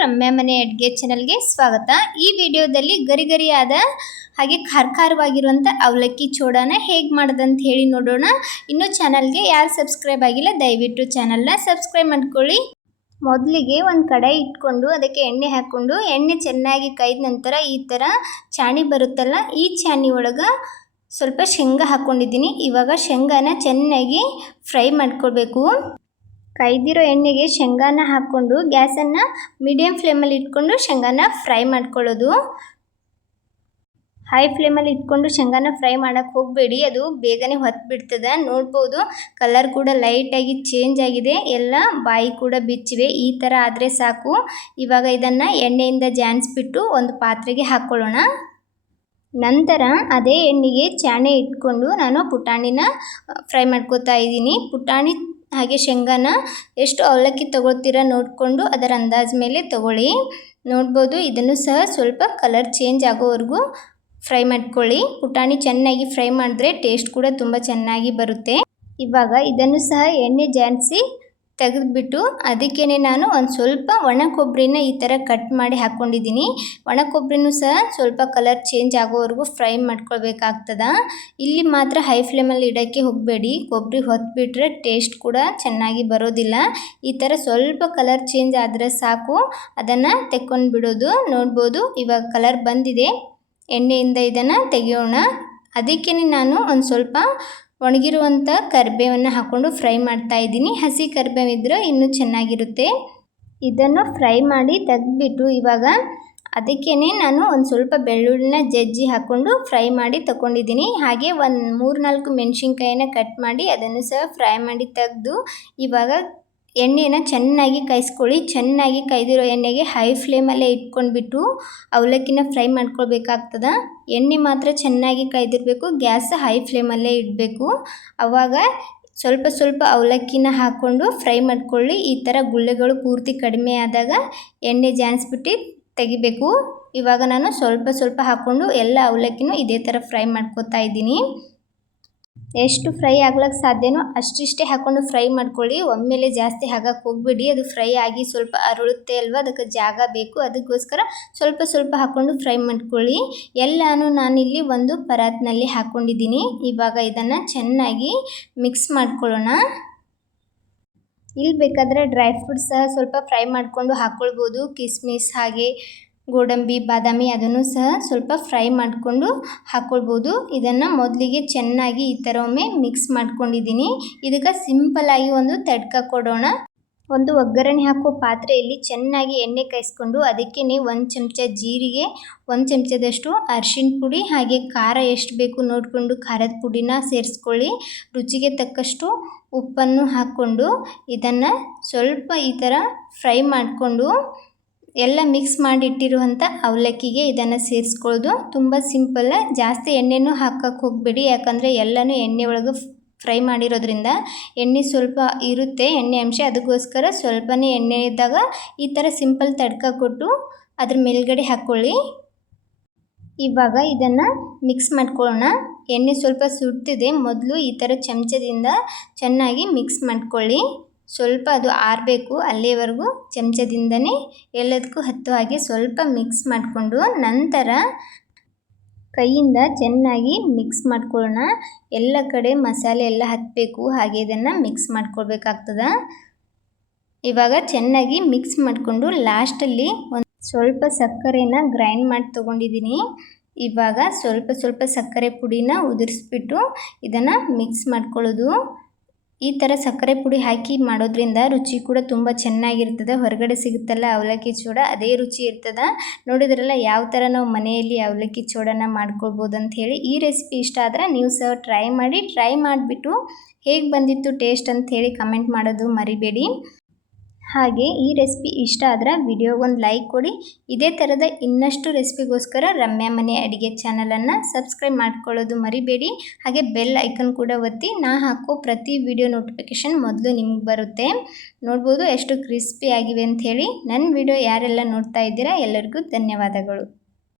ರಮ್ಯಾ ಮನೆ ಅಡುಗೆ ಚಾನಲ್ಗೆ ಸ್ವಾಗತ। ಈ ವಿಡಿಯೋದಲ್ಲಿ ಗರಿಗರಿಯಾದ ಹಾಗೆ ಖಾರವಾಗಿರುವಂತ ಅವಲಕ್ಕಿ ಚೂಡಾನ ಹೇಗೆ ಮಾಡೋದಂತ ಹೇಳಿ ನೋಡೋಣ। ಇನ್ನು ಚಾನಲ್ಗೆ ಯಾರು ಸಬ್ಸ್ಕ್ರೈಬ್ ಆಗಿಲ್ಲ ದಯವಿಟ್ಟು ಚಾನಲ್ನ ಸಬ್ಸ್ಕ್ರೈಬ್ ಮಾಡ್ಕೊಳ್ಳಿ। ಮೊದಲಿಗೆ ಒಂದು ಕಡಾಯಿ ಇಟ್ಕೊಂಡು ಅದಕ್ಕೆ ಎಣ್ಣೆ ಹಾಕೊಂಡು ಎಣ್ಣೆ ಚೆನ್ನಾಗಿ ಕಾಯ್ದ ನಂತರ ಈ ತರ ಚಾಣಿ ಬರುತ್ತಲ್ಲ ಈ ಚಾಣಿ ಒಳಗೆ ಸ್ವಲ್ಪ ಶೇಂಗಾ ಹಾಕೊಂಡಿದ್ದೀನಿ। ಇವಾಗ ಶೇಂಗಾನ ಚೆನ್ನಾಗಿ ಫ್ರೈ ಮಾಡ್ಕೊಳ್ಬೇಕು। ಕಾಯ್ದಿರೋ ಎಣ್ಣೆಗೆ ಶೇಂಗಾನ ಹಾಕೊಂಡು ಗ್ಯಾಸನ್ನು ಮೀಡಿಯಂ ಫ್ಲೇಮಲ್ಲಿ ಇಟ್ಕೊಂಡು ಶೇಂಗಾನ ಫ್ರೈ ಮಾಡ್ಕೊಳ್ಳೋದು। ಹೈ ಫ್ಲೇಮಲ್ಲಿ ಇಟ್ಕೊಂಡು ಶೇಂಗಾನ ಫ್ರೈ ಮಾಡಕ್ಕೆ ಹೋಗಬೇಡಿ, ಅದು ಬೇಗನೆ ಹೊತ್ತು ಬಿಡ್ತದೆ। ನೋಡ್ಬೋದು ಕಲರ್ ಕೂಡ ಲೈಟಾಗಿ ಚೇಂಜ್ ಆಗಿದೆ, ಎಲ್ಲ ಬಾಯಿ ಕೂಡ ಬಿಚ್ಚಿವೆ। ಈ ಥರ ಆದರೆ ಸಾಕು। ಇವಾಗ ಇದನ್ನು ಎಣ್ಣೆಯಿಂದ ಜಾನ್ಸ್ಬಿಟ್ಟು ಒಂದು ಪಾತ್ರೆಗೆ ಹಾಕ್ಕೊಳ್ಳೋಣ। ನಂತರ ಅದೇ ಎಣ್ಣೆಗೆ ಚಾಣೆ ಇಟ್ಕೊಂಡು ನಾನು ಪುಟಾಣಿನ ಫ್ರೈ ಮಾಡ್ಕೋತಾ ಇದ್ದೀನಿ। ಪುಟಾಣಿ ಹಾಗೆ ಶೇಂಗಾನ ಎಷ್ಟು ಅವಲಕ್ಕಿ ತಗೊಳ್ತೀರಾ ನೋಡಿಕೊಂಡು ಅದರ ಅಂದಾಜು ಮೇಲೆ ತಗೊಳ್ಳಿ। ನೋಡ್ಬೋದು ಇದನ್ನು ಸಹ ಸ್ವಲ್ಪ ಕಲರ್ ಚೇಂಜ್ ಆಗೋವರೆಗೂ ಫ್ರೈ ಮಾಡ್ಕೊಳ್ಳಿ। ಪುಟಾಣಿ ಚೆನ್ನಾಗಿ ಫ್ರೈ ಮಾಡಿದ್ರೆ ಟೇಸ್ಟ್ ಕೂಡ ತುಂಬ ಚೆನ್ನಾಗಿ ಬರುತ್ತೆ। ಇವಾಗ ಇದನ್ನು ಸಹ ಎಣ್ಣೆ ಜಾನ್ಸಿ ತೆಗೆದುಬಿಟ್ಟು ಅದಕ್ಕೇನೆ ನಾನು ಒಂದು ಸ್ವಲ್ಪ ಒಣ ಕೊಬ್ಬರಿನ ಈ ಥರ ಕಟ್ ಮಾಡಿ ಹಾಕ್ಕೊಂಡಿದ್ದೀನಿ। ಒಣ ಕೊಬ್ಬರಿನೂ ಸಹ ಸ್ವಲ್ಪ ಕಲರ್ ಚೇಂಜ್ ಆಗೋವರೆಗೂ ಫ್ರೈ ಮಾಡ್ಕೊಳ್ಬೇಕಾಗ್ತದೆ। ಇಲ್ಲಿ ಮಾತ್ರ ಹೈ ಫ್ಲೇಮಲ್ಲಿ ಇಡೋಕ್ಕೆ ಹೋಗಬೇಡಿ, ಕೊಬ್ಬರಿ ಹೊತ್ಬಿಟ್ರೆ ಟೇಸ್ಟ್ ಕೂಡ ಚೆನ್ನಾಗಿ ಬರೋದಿಲ್ಲ। ಈ ಥರ ಸ್ವಲ್ಪ ಕಲರ್ ಚೇಂಜ್ ಆದರೆ ಸಾಕು, ಅದನ್ನು ತೆಕ್ಕೊಂಡು ಬಿಡೋದು। ನೋಡ್ಬೋದು ಇವಾಗ ಕಲರ್ ಬಂದಿದೆ, ಎಣ್ಣೆಯಿಂದ ಇದನ್ನು ತೆಗೆಯೋಣ। ಅದಕ್ಕೇ ನಾನು ಒಂದು ಸ್ವಲ್ಪ ಒಣಗಿರುವಂಥ ಕರಿಬೇವನ್ನು ಹಾಕ್ಕೊಂಡು ಫ್ರೈ ಮಾಡ್ತಾ ಇದ್ದೀನಿ। ಹಸಿ ಕರಿಬೇವು ಇದ್ದರೆ ಇನ್ನೂ ಚೆನ್ನಾಗಿರುತ್ತೆ। ಇದನ್ನು ಫ್ರೈ ಮಾಡಿ ತೆಗೆದ್ಬಿಟ್ಟು ಇವಾಗ ಅದಕ್ಕೇ ನಾನು ಒಂದು ಸ್ವಲ್ಪ ಬೆಳ್ಳುಳ್ಳಿನ ಜಜ್ಜಿ ಹಾಕ್ಕೊಂಡು ಫ್ರೈ ಮಾಡಿ ತಗೊಂಡಿದ್ದೀನಿ। ಹಾಗೆ ಒಂದು 3-4 ಮೆಣಸಿನ್ಕಾಯಿನ ಕಟ್ ಮಾಡಿ ಅದನ್ನು ಸಹ ಫ್ರೈ ಮಾಡಿ ತೆಗೆದು ಇವಾಗ ಎಣ್ಣೆನ ಚೆನ್ನಾಗಿ ಕಾಯಿಸ್ಕೊಳ್ಳಿ। ಚೆನ್ನಾಗಿ ಕಾಯ್ದಿರೋ ಎಣ್ಣೆಗೆ ಹೈ ಫ್ಲೇಮಲ್ಲೇ ಇಟ್ಕೊಂಡ್ಬಿಟ್ಟು ಅವಲಕ್ಕಿನ ಫ್ರೈ ಮಾಡ್ಕೊಳ್ಬೇಕಾಗ್ತದೆ। ಎಣ್ಣೆ ಮಾತ್ರ ಚೆನ್ನಾಗಿ ಕಾಯ್ದಿರಬೇಕು, ಗ್ಯಾಸ್ ಹೈ ಫ್ಲೇಮಲ್ಲೇ ಇಡಬೇಕು। ಆವಾಗ ಸ್ವಲ್ಪ ಸ್ವಲ್ಪ ಅವಲಕ್ಕಿನ ಹಾಕ್ಕೊಂಡು ಫ್ರೈ ಮಾಡ್ಕೊಳ್ಳಿ। ಈ ಥರ ಗುಳ್ಳೆಗಳು ಪೂರ್ತಿ ಕಡಿಮೆ ಆದಾಗ ಎಣ್ಣೆ ಜಾನ್ಸ್ಬಿಟ್ಟು ತೆಗಿಬೇಕು। ಇವಾಗ ನಾನು ಸ್ವಲ್ಪ ಸ್ವಲ್ಪ ಹಾಕ್ಕೊಂಡು ಎಲ್ಲ ಅವಲಕ್ಕಿನೂ ಇದೇ ಥರ ಫ್ರೈ ಮಾಡ್ಕೊತಾ ಇದ್ದೀನಿ। ಎಷ್ಟು ಫ್ರೈ ಆಗ್ಲಿಕ್ಕೆ ಸಾಧ್ಯನೋ ಅಷ್ಟಿಷ್ಟೇ ಹಾಕ್ಕೊಂಡು ಫ್ರೈ ಮಾಡ್ಕೊಳ್ಳಿ, ಒಮ್ಮೆಲೆ ಜಾಸ್ತಿ ಹಾಕಕ್ಕೆ ಹೋಗಬೇಡಿ। ಅದು ಫ್ರೈ ಆಗಿ ಸ್ವಲ್ಪ ಅರಳುತ್ತೆ ಅಲ್ವಾ, ಅದಕ್ಕೆ ಜಾಗ ಬೇಕು, ಅದಕ್ಕೋಸ್ಕರ ಸ್ವಲ್ಪ ಸ್ವಲ್ಪ ಹಾಕ್ಕೊಂಡು ಫ್ರೈ ಮಾಡ್ಕೊಳ್ಳಿ। ಎಲ್ಲನೂ ನಾನಿಲ್ಲಿ ಒಂದು ಪರಾತ್ನಲ್ಲಿ ಹಾಕ್ಕೊಂಡಿದ್ದೀನಿ। ಇವಾಗ ಇದನ್ನು ಚೆನ್ನಾಗಿ ಮಿಕ್ಸ್ ಮಾಡ್ಕೊಳ್ಳೋಣ। ಇಲ್ಲಿ ಬೇಕಾದರೆ ಡ್ರೈ ಫ್ರೂಟ್ಸ್ ಸಹ ಸ್ವಲ್ಪ ಫ್ರೈ ಮಾಡಿಕೊಂಡು ಹಾಕ್ಕೊಳ್ಬೋದು, ಕಿಸ್ಮಿಸ್ ಹಾಗೆ ಗೋಡಂಬಿ ಬಾದಾಮಿ ಅದನ್ನು ಸಹ ಸ್ವಲ್ಪ ಫ್ರೈ ಮಾಡಿಕೊಂಡು ಹಾಕ್ಕೊಳ್ಬೋದು। ಇದನ್ನು ಮೊದಲಿಗೆ ಚೆನ್ನಾಗಿ ಈ ಥರ ಒಮ್ಮೆ ಮಿಕ್ಸ್ ಮಾಡ್ಕೊಂಡಿದ್ದೀನಿ। ಇದಕ್ಕೆ ಸಿಂಪಲ್ಲಾಗಿ ಒಂದು ತಡ್ಕ ಕೊಡೋಣ। ಒಂದು ಒಗ್ಗರಣೆ ಹಾಕೋ ಪಾತ್ರೆಯಲ್ಲಿ ಚೆನ್ನಾಗಿ ಎಣ್ಣೆ ಕಾಯಿಸ್ಕೊಂಡು ಅದಕ್ಕೆ ನೀವು 1 ಚಮಚ ಜೀರಿಗೆ, 1 ಚಮಚದಷ್ಟು ಅರಿಶಿಣ ಪುಡಿ ಹಾಗೆ ಖಾರ ಎಷ್ಟು ಬೇಕು ನೋಡಿಕೊಂಡು ಖಾರದ ಪುಡಿನ ಸೇರಿಸ್ಕೊಳ್ಳಿ। ರುಚಿಗೆ ತಕ್ಕಷ್ಟು ಉಪ್ಪನ್ನು ಹಾಕ್ಕೊಂಡು ಇದನ್ನು ಸ್ವಲ್ಪ ಈ ಥರ ಫ್ರೈ ಮಾಡಿಕೊಂಡು ಎಲ್ಲ ಮಿಕ್ಸ್ ಮಾಡಿ ಇಟ್ಟಿರುವಂಥ ಅವಲಕ್ಕಿಗೆ ಇದನ್ನು ಸೇರಿಸ್ಕೊಳ್ಳೋದು। ತುಂಬ ಸಿಂಪಲ್, ಜಾಸ್ತಿ ಎಣ್ಣೆನೂ ಹಾಕಕ್ಕೆ ಹೋಗಬೇಡಿ, ಯಾಕಂದರೆ ಎಲ್ಲನೂ ಎಣ್ಣೆ ಒಳಗೆ ಫ್ರೈ ಮಾಡಿರೋದ್ರಿಂದ ಎಣ್ಣೆ ಸ್ವಲ್ಪ ಇರುತ್ತೆ, ಎಣ್ಣೆ ಅಂಶ। ಅದಕ್ಕೋಸ್ಕರ ಸ್ವಲ್ಪನೇ ಎಣ್ಣೆ ಇದ್ದಾಗ ಈ ಥರ ಸಿಂಪಲ್ ತಡ್ಕ ಕೊಟ್ಟು ಅದ್ರ ಮೇಲ್ಗಡೆ ಹಾಕ್ಕೊಳ್ಳಿ। ಇವಾಗ ಇದನ್ನು ಮಿಕ್ಸ್ ಮಾಡ್ಕೊಳ್ಳೋಣ। ಎಣ್ಣೆ ಸ್ವಲ್ಪ ಸುಡ್ತಿದೆ, ಮೊದಲು ಈ ಥರ ಚಮಚದಿಂದ ಚೆನ್ನಾಗಿ ಮಿಕ್ಸ್ ಮಾಡ್ಕೊಳ್ಳಿ। ಸ್ವಲ್ಪ ಅದು ಆರಬೇಕು, ಅಲ್ಲಿವರೆಗೂ ಚಮಚದಿಂದನೇ ಎಲ್ಲದಕ್ಕೂ ಹತ್ತೋ ಹಾಗೆ ಸ್ವಲ್ಪ ಮಿಕ್ಸ್ ಮಾಡಿಕೊಂಡು ನಂತರ ಕೈಯಿಂದ ಚೆನ್ನಾಗಿ ಮಿಕ್ಸ್ ಮಾಡ್ಕೊಳ್ಳೋಣ। ಎಲ್ಲ ಕಡೆ ಮಸಾಲೆ ಎಲ್ಲ ಹತ್ತಬೇಕು, ಹಾಗೆ ಇದನ್ನು ಮಿಕ್ಸ್ ಮಾಡ್ಕೊಳ್ಬೇಕಾಗ್ತದೆ। ಇವಾಗ ಚೆನ್ನಾಗಿ ಮಿಕ್ಸ್ ಮಾಡಿಕೊಂಡು ಲಾಸ್ಟಲ್ಲಿ ಒಂದು ಸ್ವಲ್ಪ ಸಕ್ಕರೆನ ಗ್ರೈಂಡ್ ಮಾಡಿ ತೊಗೊಂಡಿದ್ದೀನಿ। ಇವಾಗ ಸ್ವಲ್ಪ ಸ್ವಲ್ಪ ಸಕ್ಕರೆ ಪುಡಿನ ಉದುರಿಸ್ಬಿಟ್ಟು ಇದನ್ನು ಮಿಕ್ಸ್ ಮಾಡ್ಕೊಳ್ಳೋದು। ಈ ಥರ ಸಕ್ಕರೆ ಪುಡಿ ಹಾಕಿ ಮಾಡೋದ್ರಿಂದ ರುಚಿ ಕೂಡ ತುಂಬ ಚೆನ್ನಾಗಿರ್ತದೆ। ಹೊರಗಡೆ ಸಿಗುತ್ತಲ್ಲ ಅವಲಕ್ಕಿ ಚೂಡ, ಅದೇ ರುಚಿ ಇರ್ತದೆ। ನೋಡಿದ್ರಲ್ಲ ಯಾವ ಥರ ನಾವು ಮನೆಯಲ್ಲಿ ಅವಲಕ್ಕಿ ಚೂಡನ ಮಾಡ್ಕೊಳ್ಬೋದು ಅಂತ ಹೇಳಿ। ಈ ರೆಸಿಪಿ ಇಷ್ಟ ಆದರೆ ನೀವು ಸಹ ಟ್ರೈ ಮಾಡಿಬಿಟ್ಟು ಹೇಗೆ ಬಂದಿತ್ತು ಟೇಸ್ಟ್ ಅಂತ ಹೇಳಿ ಕಮೆಂಟ್ ಮಾಡೋದು ಮರಿಬೇಡಿ। ಹಾಗೆ ಈ ರೆಸಿಪಿ ಇಷ್ಟ ಆದರೆ ವಿಡಿಯೋಗೆ ಒಂದು ಲೈಕ್ ಕೊಡಿ। ಇದೇ ಥರದ ಇನ್ನಷ್ಟು ರೆಸಿಪಿಗೋಸ್ಕರ ರಮ್ಯಾ ಮನೆ ಅಡುಗೆ ಚಾನಲನ್ನು ಸಬ್ಸ್ಕ್ರೈಬ್ ಮಾಡ್ಕೊಳ್ಳೋದು ಮರಿಬೇಡಿ। ಹಾಗೆ ಬೆಲ್ ಐಕನ್ ಕೂಡ ಒತ್ತಿ, ನಾ ಹಾಕೋ ಪ್ರತಿ ವಿಡಿಯೋ ನೋಟಿಫಿಕೇಷನ್ ಮೊದಲು ನಿಮ್ಗೆ ಬರುತ್ತೆ। ನೋಡ್ಬೋದು ಎಷ್ಟು ಕ್ರಿಸ್ಪಿ ಆಗಿವೆ ಅಂತ ಹೇಳಿ। ನನ್ನ ವಿಡಿಯೋ ಯಾರೆಲ್ಲ ನೋಡ್ತಾ ಇದ್ದೀರಾ ಎಲ್ಲರಿಗೂ ಧನ್ಯವಾದಗಳು।